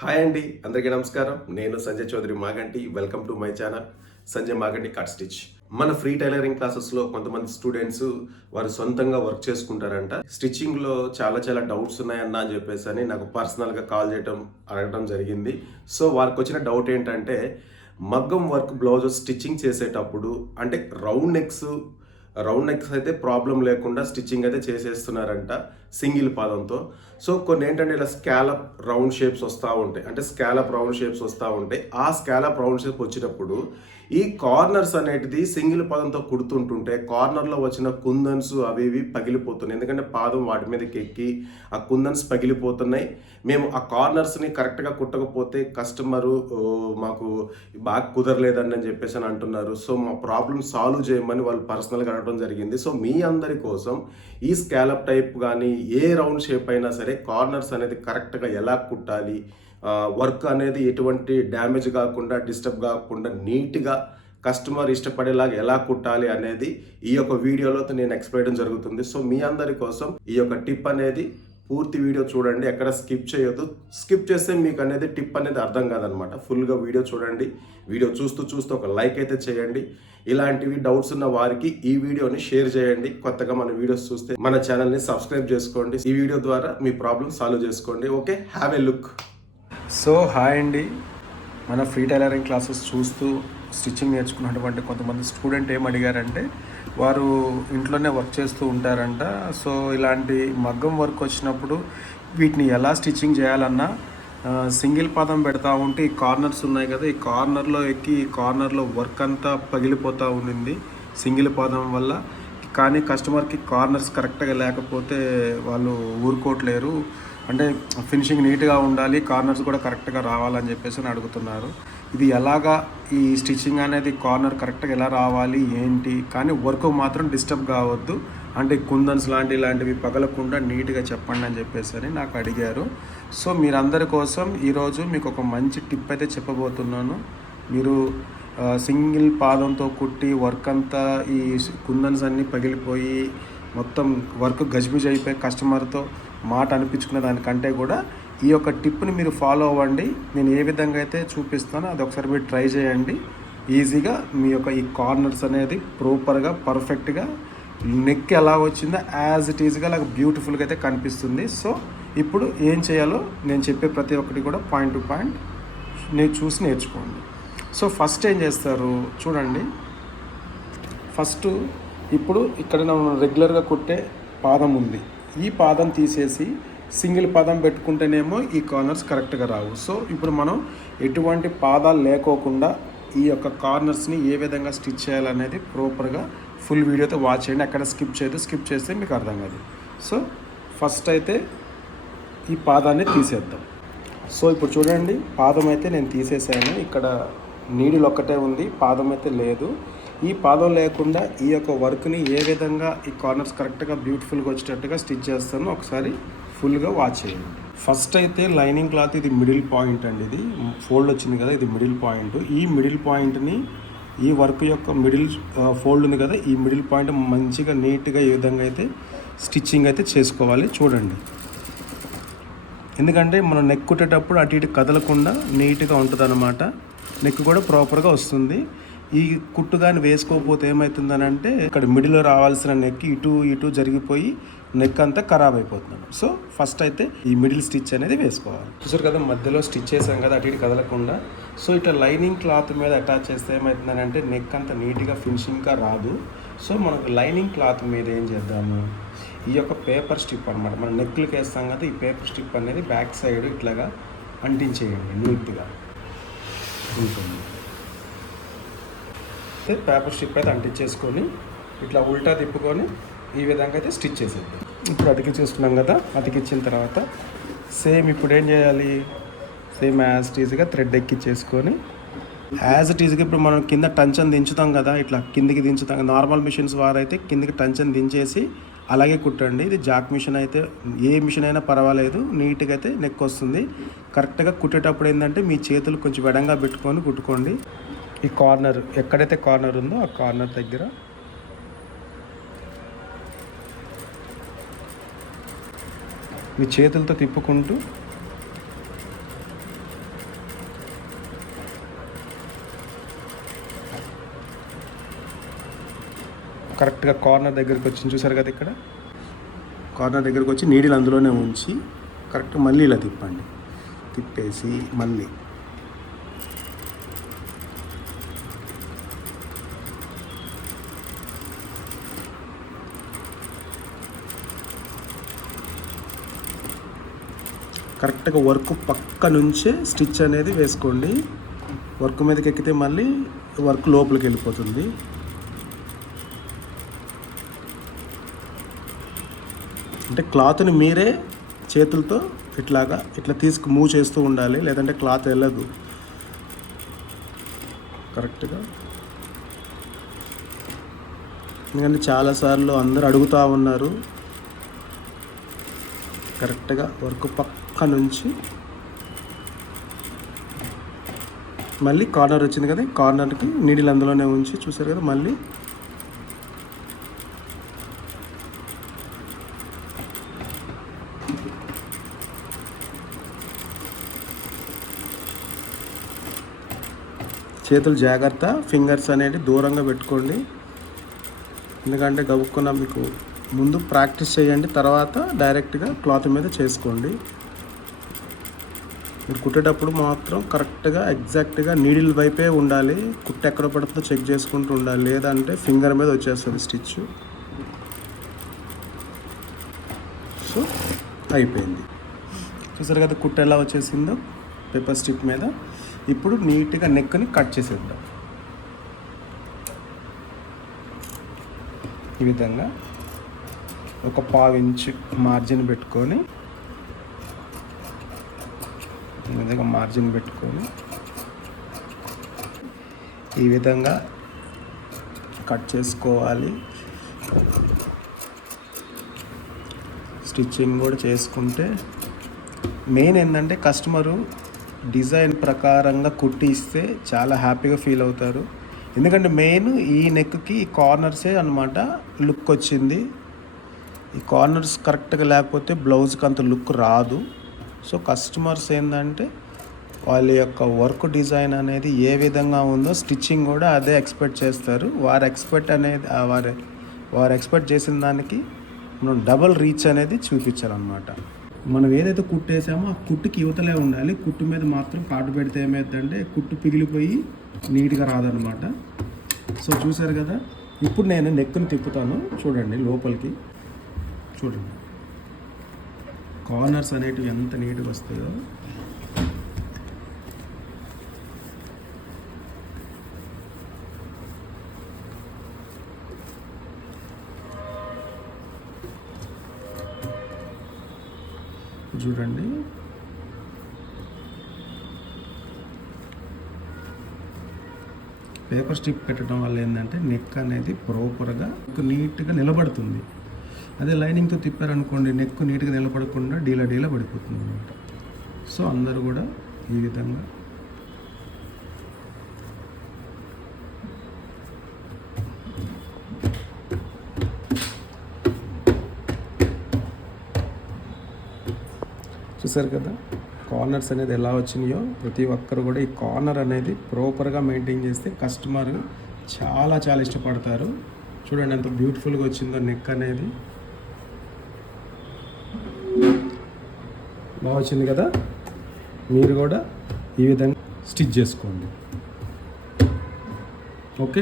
Hi అండి, అందరికీ నమస్కారం. నేను Sanjay Chaudhary Maganti. Welcome to my channel Sanjay Maganti cut stitch. మన ఫ్రీ టైలరింగ్ క్లాసెస్లో కొంతమంది స్టూడెంట్స్ వారు సొంతంగా వర్క్ చేసుకుంటారంట. స్టిచ్చింగ్లో చాలా డౌట్స్ ఉన్నాయన్న అని చెప్పేసి నాకు పర్సనల్గా కాల్ చేయడం అడగడం జరిగింది. సో వారికి వచ్చిన డౌట్ ఏంటంటే మగ్గం వర్క్ బ్లౌజెస్ స్టిచ్చింగ్ చేసేటప్పుడు అంటే రౌండ్ నెక్స్ అయితే ప్రాబ్లం లేకుండా స్టిచ్చింగ్ అయితే చేసేస్తున్నారంట సింగిల్ పాదంతో. సో కొన్ని ఏంటంటే ఇలా స్కాలప్ రౌండ్ షేప్స్ వస్తూ ఉంటాయి, అంటే స్కాలప్ రౌండ్ షేప్స్ వస్తూ ఉంటాయి. ఆ స్కాలప్ రౌండ్ షేప్ వచ్చినప్పుడు ఈ కార్నర్స్ అనేటిది సింగిల్ పాదంతో కుడుతుంటుంటే కార్నర్లో వచ్చిన కుందన్స్ అవి ఇవి పగిలిపోతున్నాయి. ఎందుకంటే పాదం వాటి మీదకి ఎక్కి ఆ కుందన్స్ పగిలిపోతున్నాయి. మేము ఆ కార్నర్స్ని కరెక్ట్గా కుట్టకపోతే కస్టమరు మాకు బాగా కుదరలేదండి అని చెప్పేసి అని అంటున్నారు. సో మా ప్రాబ్లమ్ సాల్వ్ చేయమని వాళ్ళు పర్సనల్గా అడగడం జరిగింది. సో మీ అందరి కోసం ఈ స్కాలప్ టైప్ కానీ ఏ రౌండ్ షేప్ అయినా సరే కార్నర్స్ అనేది కరెక్ట్గా ఎలా కుట్టాలి, వర్క్ అనేది ఎటువంటి డ్యామేజ్ కాకుండా డిస్టర్బ్ కాకుండా నీట్గా కస్టమర్ ఇష్టపడేలాగా ఎలా కుట్టాలి అనేది ఈ యొక్క వీడియోలో నేను ఎక్స్ప్లెయిన్ చేయడం జరుగుతుంది. సో మీ అందరి కోసం ఈ యొక్క టిప్ అనేది పూర్తి వీడియో చూడండి, ఎక్కడ స్కిప్ చేయొద్దు. స్కిప్ చేస్తే మీకు అనేది టిప్ అనేది అర్థం కాదనమాట. ఫుల్గా వీడియో చూడండి. వీడియో చూస్తూ ఒక లైక్ అయితే చేయండి. ఇలాంటివి డౌట్స్ ఉన్న వారికి ఈ వీడియోని షేర్ చేయండి. కొత్తగా మన వీడియోస్ చూస్తే మన ఛానల్ని సబ్స్క్రైబ్ చేసుకోండి. ఈ వీడియో ద్వారా మీ ప్రాబ్లమ్ సాల్వ్ చేసుకోండి. Okay, have a look. So hi అండి, మన ఫ్రీ టైలరింగ్ క్లాసెస్ చూస్తూ స్టిచ్చింగ్ నేర్చుకున్నటువంటి కొంతమంది స్టూడెంట్ ఏం అడిగారంటే వారు ఇంట్లోనే వర్క్ చేస్తూ ఉంటారంట. సో ఇలాంటి మగ్గం వర్క్ వచ్చినప్పుడు వీటిని ఎలా స్టిచ్చింగ్ చేయాలన్నా సింగిల్ పాదం పెడతా ఉంటే ఈ కార్నర్స్ ఉన్నాయి కదా, ఈ కార్నర్లో ఎక్కి ఈ కార్నర్లో వర్క్ అంతా పగిలిపోతూ ఉండింది సింగిల్ పాదం వల్ల. కానీ కస్టమర్కి కార్నర్స్ కరెక్ట్గా లేకపోతే వాళ్ళు ఊరుకోవట్లేరు, అంటే ఫినిషింగ్ నీట్గా ఉండాలి, కార్నర్స్ కూడా కరెక్ట్గా రావాలని చెప్పేసి అడుగుతున్నారు. ఇది ఎలాగా ఈ స్టిచ్చింగ్ అనేది కార్నర్ కరెక్ట్గా ఎలా రావాలి ఏంటి, కానీ వర్క్ మాత్రం డిస్టర్బ్ కావద్దు, అంటే కుందన్స్ ఇలాంటివి పగలకుండా నీట్గా చెప్పండి అని చెప్పేసి నాకు అడిగారు. సో మీరందరి కోసం ఈరోజు మీకు ఒక మంచి టిప్ అయితే చెప్పబోతున్నాను. మీరు సింగిల్ పాదంతో కుట్టి వర్క్ అంతా ఈ కుందన్స్ అన్నీ పగిలిపోయి మొత్తం వర్క్ గజిబిజి అయిపోయి కస్టమర్తో మాట అనిపించుకునే దానికంటే కూడా ఈ యొక్క టిప్ని మీరు ఫాలో అవ్వండి. నేను ఏ విధంగా అయితే చూపిస్తానో అది ఒకసారి మీరు ట్రై చేయండి. ఈజీగా మీ యొక్క ఈ కార్నర్స్ అనేది ప్రాపర్గా పర్ఫెక్ట్గా నెక్ ఎలా వచ్చిందో యాజ్ ఇట్ ఈజ్గా అలాగ బ్యూటిఫుల్గా అయితే కనిపిస్తుంది. సో ఇప్పుడు ఏం చేయాలో నేను చెప్పే ప్రతి ఒక్కటి కూడా పాయింట్ టు పాయింట్ నేను చూసి నేర్చుకోండి. సో ఫస్ట్ ఏం చేస్తారు చూడండి. ఫస్ట్ ఇప్పుడు ఇక్కడ రెగ్యులర్గా కుట్టే పాదం ఉంది, ఈ పాదం తీసేసి సింగిల్ పాదం పెట్టుకుంటేనేమో ఈ కార్నర్స్ కరెక్ట్గా రావు. సో ఇప్పుడు మనం ఎటువంటి పాదాలు లేకోకుండా ఈ యొక్క కార్నర్స్ని ఏ విధంగా స్టిచ్ చేయాలనేది ప్రాపర్గా ఫుల్ వీడియోతో వాచ్ చేయండి. అక్కడ స్కిప్ చేస్తే మీకు అర్థం కాదు. సో ఫస్ట్ అయితే ఈ పాదాన్ని తీసేద్దాం. సో ఇప్పుడు చూడండి, పాదం అయితే నేను తీసేసాను. ఇక్కడ నీడిల్ ఒక్కటే ఉంది, పాదం అయితే లేదు. ఈ పాదం లేకుండా ఈ యొక్క వర్క్ని ఏ విధంగా ఈ కార్నర్స్ కరెక్ట్గా బ్యూటిఫుల్గా వచ్చేటట్టుగా స్టిచ్ చేస్తానో ఒకసారి ఫుల్గా వాచ్ చేయండి. ఫస్ట్ అయితే లైనింగ్ క్లాత్, ఇది మిడిల్ పాయింట్ అండి, ఇది ఫోల్డ్ వచ్చింది కదా, ఇది మిడిల్ పాయింట్. ఈ మిడిల్ పాయింట్ని ఈ వర్క్ యొక్క మిడిల్ ఫోల్డ్ ఉంది కదా, ఈ మిడిల్ పాయింట్ మంచిగా నీట్గా ఈ విధంగా అయితే స్టిచ్చింగ్ అయితే చేసుకోవాలి. చూడండి, ఎందుకంటే మనం నెక్ కుట్టేటప్పుడు అటు ఇటు కదలకుండా నీట్గా ఉంటుంది అన్నమాట. నెక్ కూడా ప్రాపర్గా వస్తుంది. ఈ కుట్టు కానీ వేసుకోకపోతే ఏమవుతుందని అంటే ఇక్కడ మిడిల్లో రావాల్సిన నెక్ ఇటు జరిగిపోయి నెక్ అంతా ఖరాబ్ అయిపోతుంది. సో ఫస్ట్ అయితే ఈ మిడిల్ స్టిచ్ అనేది వేసుకోవాలి. చూసారు కదా, మధ్యలో స్టిచ్ చేసాం కదా అటు ఇటు కదలకుండా. సో ఇట్లా లైనింగ్ క్లాత్ మీద అటాచ్ చేస్తే ఏమవుతుందని అంటే నెక్ అంతా నీట్గా ఫినిషింగ్గా రాదు. సో మనకు లైనింగ్ క్లాత్ మీద ఏం చేద్దాము, ఈ యొక్క పేపర్ స్ట్రిప్ అనమాట, మనం నెక్లకి వేస్తాం కదా, ఈ పేపర్ స్ట్రిప్ అనేది బ్యాక్ సైడ్ ఇట్లాగా అంటించేయండి, నీట్గా ఉంటుంది. పేపర్ స్ట్రిప్ అయితే అంటించేసుకొని ఇట్లా ఉల్టా తిప్పుకొని ఈ విధంగా అయితే స్టిచ్ చేసేద్దాం. ఇప్పుడు అతికించేసుకున్నాం కదా, అతికించిన తర్వాత సేమ్ ఇప్పుడు ఏం చేయాలి, సేమ్ యాజ్ ఇట్ ఈజ్గా థ్రెడ్ ఎక్కించేసుకొని యాజ్ ఇట్ ఈజ్గా ఇప్పుడు మనం కింద టంచన్ దించుతాం కదా, ఇట్లా కిందికి దించుతాం. నార్మల్ మిషన్స్ వారైతే కిందికి టంచన్ దించేసి అలాగే కుట్టండి. ఇది జాక్ మిషన్ అయితే ఏ మిషన్ అయినా పర్వాలేదు, నీట్గా అయితే నెక్ వస్తుంది. కరెక్ట్గా కుట్టేటప్పుడు ఏంటంటే మీ చేతులు కొంచెం వెడంగా పెట్టుకొని కుట్టుకోండి. ఈ కార్నర్ ఎక్కడైతే కార్నర్ ఉందో ఆ కార్నర్ దగ్గర మీ చేతులతో తిప్పుకుంటూ కరెక్ట్గా కార్నర్ దగ్గరికి వచ్చి చూసారు కదా, ఇక్కడ కార్నర్ దగ్గరికి వచ్చి నీడిల్ అందులోనే ఉంచి కరెక్ట్ మళ్ళీ ఇలా తిప్పండి. తిప్పేసి మళ్ళీ కరెక్ట్గా వర్క్ పక్క నుంచే స్టిచ్ అనేది వేసుకోండి. వర్క్ మీదకి ఎక్కితే మళ్ళీ వర్క్ లోపలికి వెళ్ళిపోతుంది. అంటే క్లాత్ని మీరే చేతులతో ఇట్లా మూవ్ చేస్తూ ఉండాలి, లేదంటే క్లాత్ వెళ్ళదు. కరెక్ట్గా, ఎందుకంటే చాలాసార్లు అందరూ అడుగుతూ ఉన్నారు. కరెక్ట్గా వర్క్ పక్క నుంచి మళ్ళీ కార్నర్ వచ్చింది కదా, కార్నర్కి నీడిల్ అందులోనే ఉంచి చూసారు కదా, మళ్ళీ చేతులు జాగ్రత్త, ఫింగర్స్ అనేది దూరంగా పెట్టుకోండి. ఎందుకంటే గబుక్కున్న మీకు ముందు ప్రాక్టీస్ చేయండి, తర్వాత డైరెక్ట్గా క్లాత్ మీద చేసుకోండి. మీరు కుట్టేటప్పుడు మాత్రం కరెక్ట్గా ఎగ్జాక్ట్గా నీడిల్ వైపే ఉండాలి. కుట్టు ఎక్కడ పడుతుందో చెక్ చేసుకుంటూ ఉండాలి, లేదంటే ఫింగర్ మీద వచ్చేస్తుంది స్టిచ్. సో అయిపోయింది, చూసారు కదా కుట్టు ఎలా వచ్చేసిందో పేపర్ స్ట్రిప్ మీద. ఇప్పుడు నీట్గా నెక్ని కట్ చేసేద్దాం. ఈ విధంగా ఒక 1/2 ఇంచు మార్జిన్ పెట్టుకొని, ఈ విధంగా మార్జిన్ పెట్టుకొని ఈ విధంగా కట్ చేసుకోవాలి. స్టిచ్చింగ్ కూడా చేసుకుంటే మెయిన్ ఏంటంటే కస్టమరు డిజైన్ ప్రకారంగా కుట్టి ఇస్తే చాలా హ్యాపీగా ఫీల్ అవుతారు. ఎందుకంటే మెయిన్ ఈ నెక్కి ఈ కార్నర్సే అన్నమాట లుక్ వచ్చింది. ఈ కార్నర్స్ కరెక్ట్గా లేకపోతే బ్లౌజ్కి అంత లుక్ రాదు. సో కస్టమర్స్ ఏంటంటే వాళ్ళ యొక్క వర్క్ డిజైన్ అనేది ఏ విధంగా ఉందో స్టిచ్చింగ్ కూడా అదే ఎక్స్పెక్ట్ చేస్తారు. వారు ఎక్స్పెక్ట్ చేసిన దానికి మనం డబల్ రీచ్ అనేది చూపించాలన్నమాట. మనం ఏదైతే కుట్టేసామో ఆ కుట్టుకి యువతలే ఉండాలి. కుట్టు మీద మాత్రం కాటు పెడితే ఏమైందంటే కుట్టు పిగిలిపోయి నీట్గా రాదనమాట. సో చూసారు కదా, ఇప్పుడు నేను నెక్ని తిప్పుతాను. చూడండి లోపలికి, చూడండి కార్నర్స్ అనేటివి ఎంత నీట్గా వస్తాయో. చూడండి పేపర్ స్ట్రిప్ పెట్టడం వల్ల ఏంటంటే నెక్ అనేది ప్రాపర్గా నీట్గా నిలబడుతుంది. అదే లైనింగ్తో తిప్పారనుకోండి నెక్ నీట్గా నిలబడకుండా డీలా పడిపోతుంది అనమాట. సో అందరూ కూడా ఈ విధంగా చూసారు కదా కార్నర్స్ అనేది ఎలా వచ్చినాయో. ప్రతి ఒక్కరు కూడా ఈ కార్నర్ అనేది ప్రాపర్గా మెయింటైన్ చేస్తే కస్టమర్ చాలా ఇష్టపడతారు. చూడండి ఎంత బ్యూటిఫుల్గా వచ్చిందో నెక్ అనేది. బాగా వచ్చింది కదా. మీరు కూడా ఈ విధంగా స్టిచ్ చేసుకోండి. ఓకే.